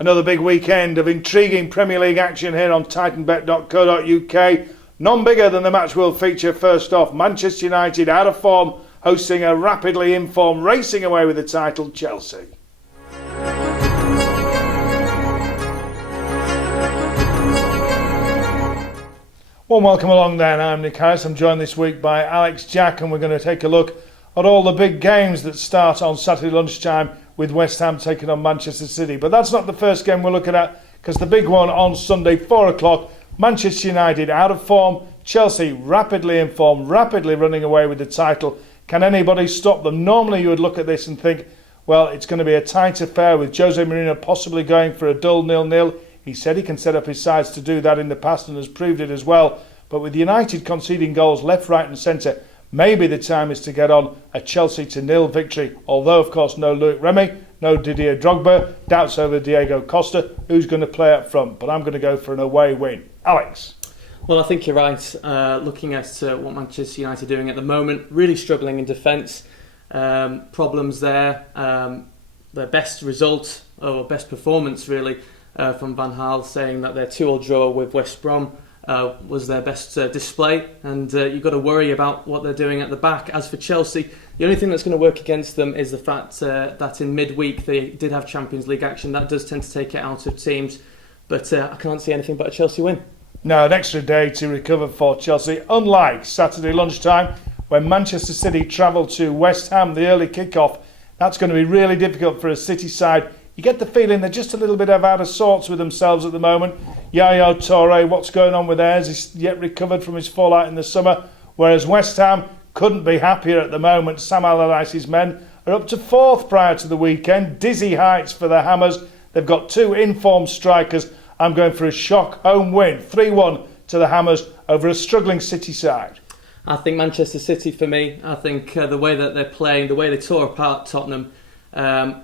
Another big weekend of intriguing Premier League action here on Titanbet.co.uk. None bigger than the Match World feature. First off, Manchester United out of form, hosting a rapidly in form, racing away with the title, Chelsea. Well, welcome along then. I'm Nick Harris. I'm joined this week by Alex Jack, and we're going to take a look at all the big games that start on Saturday lunchtime with West Ham taking on Manchester City. But that's not the first game we're looking at, because the big one on Sunday, 4 o'clock, Manchester United out of form, Chelsea rapidly in form, rapidly running away with the title. Can anybody stop them? Normally you would look at this and think, well, it's going to be a tight affair with Jose Mourinho possibly going for a dull 0-0. He said he can set up his sides to do that in the past and has proved it as well. But with United conceding goals left, right and centre, maybe the time is to get on a Chelsea to 0 victory. Although, of course, no Loic Remy, no Didier Drogba, doubts over Diego Costa, who's going to play up front. But I'm going to go for an away win. Alex? Well, I think you're right. Looking at what Manchester United are doing at the moment, really struggling in defence. Problems there. Their best result, or best performance really, from Van Gaal, saying that their 2-2 draw with West Brom was their best display, and you've got to worry about what they're doing at the back. As for Chelsea, the only thing that's going to work against them is the fact that in midweek they did have Champions League action. That does tend to take it out of teams, but I can't see anything but a Chelsea win. No, an extra day to recover for Chelsea, unlike Saturday lunchtime when Manchester City travel to West Ham, the early kick-off. That's going to be really difficult for a City side. You get the feeling they're just a little bit out of sorts with themselves at the moment. Yaya Toure, what's going on with theirs? He's yet recovered from his fallout in the summer, whereas West Ham couldn't be happier at the moment. Sam Allardyce's men are up to 4th prior to the weekend. Dizzy heights for the Hammers. They've got 2 informed strikers. I'm going for a shock home win, 3-1 to the Hammers over a struggling City side. I think Manchester City for me. I think the way that they're playing, the way they tore apart Tottenham.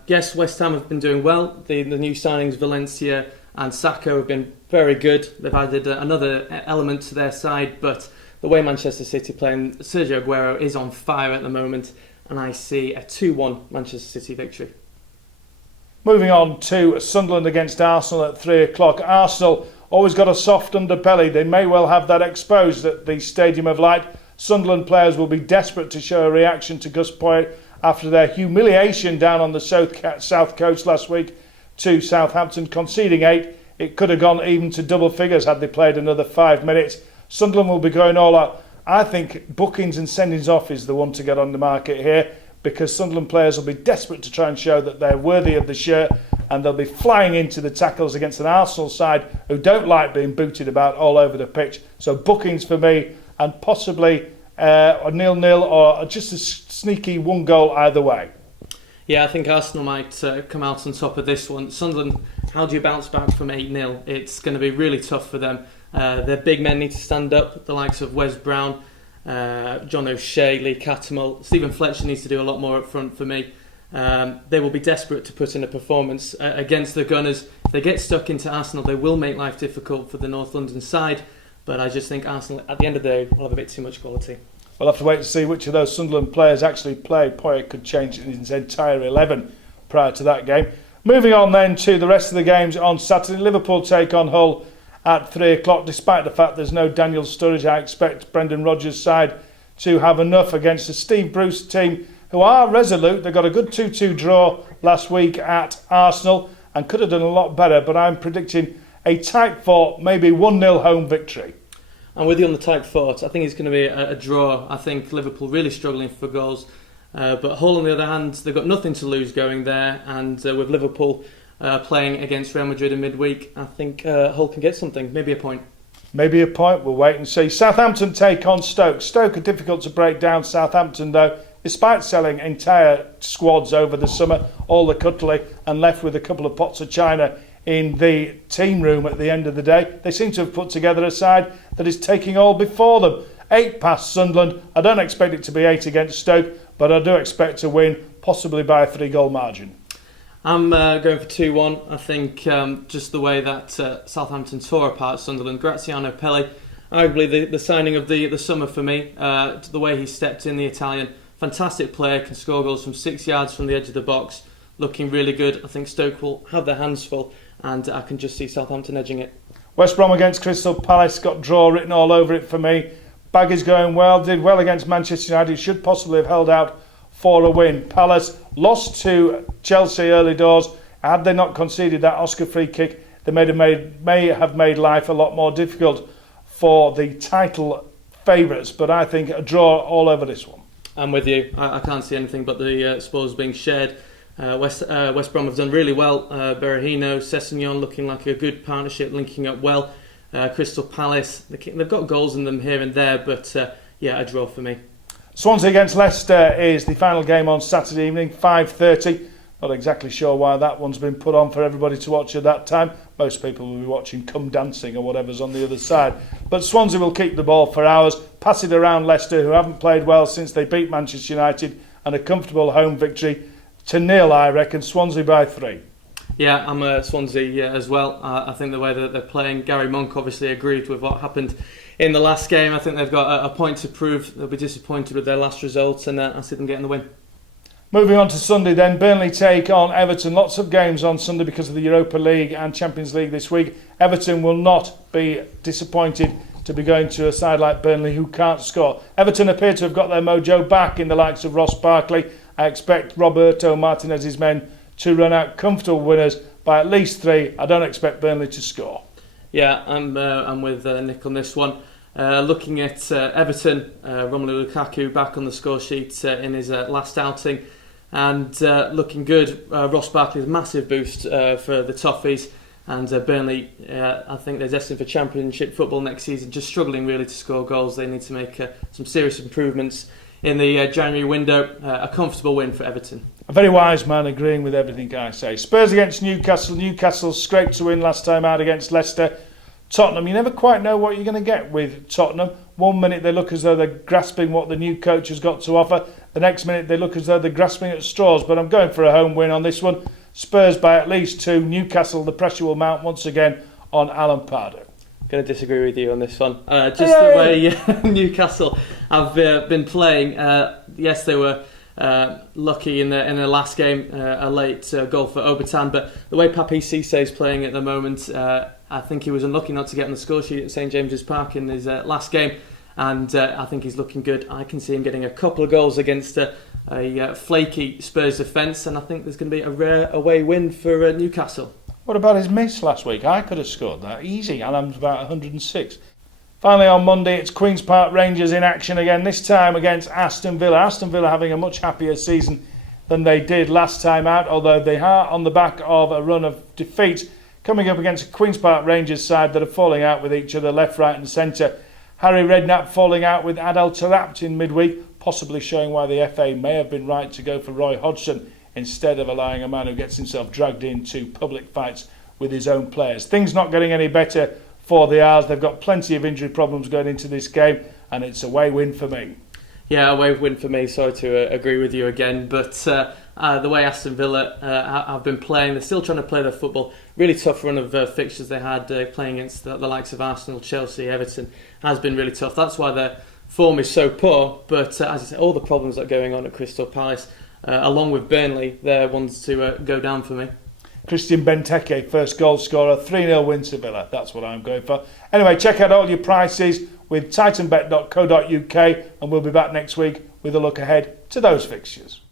Yes, West Ham have been doing well. The new signings, Valencia and Sacco, have been very good. They've added another element to their side, but the way Manchester City playing, Sergio Aguero is on fire at the moment, and I see a 2-1 Manchester City victory. Moving on to Sunderland against Arsenal at 3 o'clock. Arsenal always got a soft underbelly. They may well have that exposed at the Stadium of Light. Sunderland players will be desperate to show a reaction to Gus Poyet after their humiliation down on the South Coast last week to Southampton, conceding 8. It could have gone even to double figures had they played another 5 minutes. Sunderland will be going all out. I think bookings and sendings off is the one to get on the market here, because Sunderland players will be desperate to try and show that they're worthy of the shirt, and they'll be flying into the tackles against an Arsenal side who don't like being booted about all over the pitch. So bookings for me, and possibly a 0-0 or just a sneaky 1 goal either way. Yeah, I think Arsenal might come out on top of this one. Sunderland, how do you bounce back from 8-0? It's going to be really tough for them. Their big men need to stand up, the likes of Wes Brown, John O'Shea, Lee Cattermole. Stephen Fletcher needs to do a lot more up front for me. They will be desperate to put in a performance against the Gunners. If they get stuck into Arsenal, they will make life difficult for the North London side, but I just think Arsenal at the end of the day will have a bit too much quality. We'll have to wait to see which of those Sunderland players actually play. Poyet could change his entire 11 prior to that game. Moving on then to the rest of the games on Saturday. Liverpool take on Hull at 3 o'clock. Despite the fact there's no Daniel Sturridge, I expect Brendan Rodgers' side to have enough against the Steve Bruce team, who are resolute. They got a good 2-2 draw last week at Arsenal and could have done a lot better, but I'm predicting a tight fought, maybe 1-0 home victory. I'm with you on the tight fought. I think it's going to be a draw. I think Liverpool really struggling for goals. But Hull, on the other hand, they've got nothing to lose going there. And with Liverpool playing against Real Madrid in midweek, I think Hull can get something, maybe a point. Maybe a point, we'll wait and see. Southampton take on Stoke. Stoke are difficult to break down. Southampton, though, despite selling entire squads over the summer, all the cutlery, and left with a couple of pots of china in the team room at the end of the day, they seem to have put together a side that is taking all before them. 8 past Sunderland. I don't expect it to be 8 against Stoke, but I do expect to win, possibly by a 3-goal margin. I'm going for 2-1. I think just the way that Southampton tore apart Sunderland. Graziano Pelle, arguably the signing of the summer for me. The way he stepped in, the Italian, fantastic player, can score goals from 6 yards from the edge of the box. looking really good. I think Stoke will have their hands full, and I can just see Southampton edging it. West Brom against Crystal Palace, got draw written all over it for me. Baggy's going well, did well against Manchester United, should possibly have held out for a win. Palace lost to Chelsea early doors. Had they not conceded that Oscar free kick, they may have made life a lot more difficult for the title favourites, but I think a draw all over this one. I'm with you. I can't see anything but the spoils being shared. West Brom have done really well. Berahino, Sessegnon looking like a good partnership, linking up well. Crystal Palace, they've got goals in them here and there, but a draw for me. Swansea against Leicester is the final game on Saturday evening, 5:30. Not exactly sure why that one's been put on for everybody to watch at that time. Most people will be watching Come Dancing or whatever's on the other side. But Swansea will keep the ball for hours, pass it around Leicester, who haven't played well since they beat Manchester United, and a comfortable home victory to 0, I reckon. Swansea by 3. Yeah, I'm a Swansea as well. I think the way that they're playing, Gary Monk obviously agreed with what happened in the last game. I think they've got a point to prove. They'll be disappointed with their last results, and I see them getting the win. Moving on to Sunday then, Burnley take on Everton. Lots of games on Sunday because of the Europa League and Champions League this week. Everton will not be disappointed to be going to a side like Burnley who can't score. Everton appear to have got their mojo back in the likes of Ross Barkley. I expect Roberto Martinez's men to run out comfortable winners by at least 3. I don't expect Burnley to score. Yeah, I'm with Nick on this one. Looking at Everton, Romelu Lukaku back on the score sheet in his last outing, and looking good. Ross Barkley's massive boost for the Toffees, and Burnley, I think they're destined for Championship football next season, just struggling really to score goals. They need to make some serious improvements in the January window. A comfortable win for Everton. A very wise man agreeing with everything I say. Spurs against Newcastle. Newcastle scraped to win last time out against Leicester. Tottenham, you never quite know what you're going to get with Tottenham. One minute they look as though they're grasping what the new coach has got to offer. The next minute they look as though they're grasping at straws. But I'm going for a home win on this one. Spurs by at least 2. Newcastle, the pressure will mount once again on Alan Pardew. I'm going to disagree with you on this one. The way Newcastle have been playing, yes, they were lucky in the last game, a late goal for Obertan, but the way Papi Cisse is playing at the moment, I think he was unlucky not to get on the score sheet at St James's Park in his last game, and I think he's looking good. I can see him getting a couple of goals against a flaky Spurs defence, and I think there's going to be a rare away win for Newcastle. What about his miss last week? I could have scored that easy, and I'm about 106. Finally on Monday, it's Queen's Park Rangers in action again, this time against Aston Villa. Aston Villa having a much happier season than they did last time out, although they are on the back of a run of defeats, coming up against a Queen's Park Rangers side that are falling out with each other, left, right and centre. Harry Redknapp falling out with Adel Taarabt in midweek, possibly showing why the FA may have been right to go for Roy Hodgson instead of allowing a man who gets himself dragged into public fights with his own players. Things not getting any better for the Owls. They've got plenty of injury problems going into this game, and it's a away win for me. Yeah, away win for me. Sorry to agree with you again, but the way Aston Villa have been playing, they're still trying to play their football. Really tough run of fixtures they had playing against the likes of Arsenal, Chelsea, Everton has been really tough. That's why their form is so poor. But as I say, all the problems that are going on at Crystal Palace, along with Burnley, they're ones to go down for me. Christian Benteke, first goal scorer, 3-0 win to Villa. That's what I'm going for. Anyway, check out all your prices with Titanbet.co.uk, and we'll be back next week with a look ahead to those fixtures.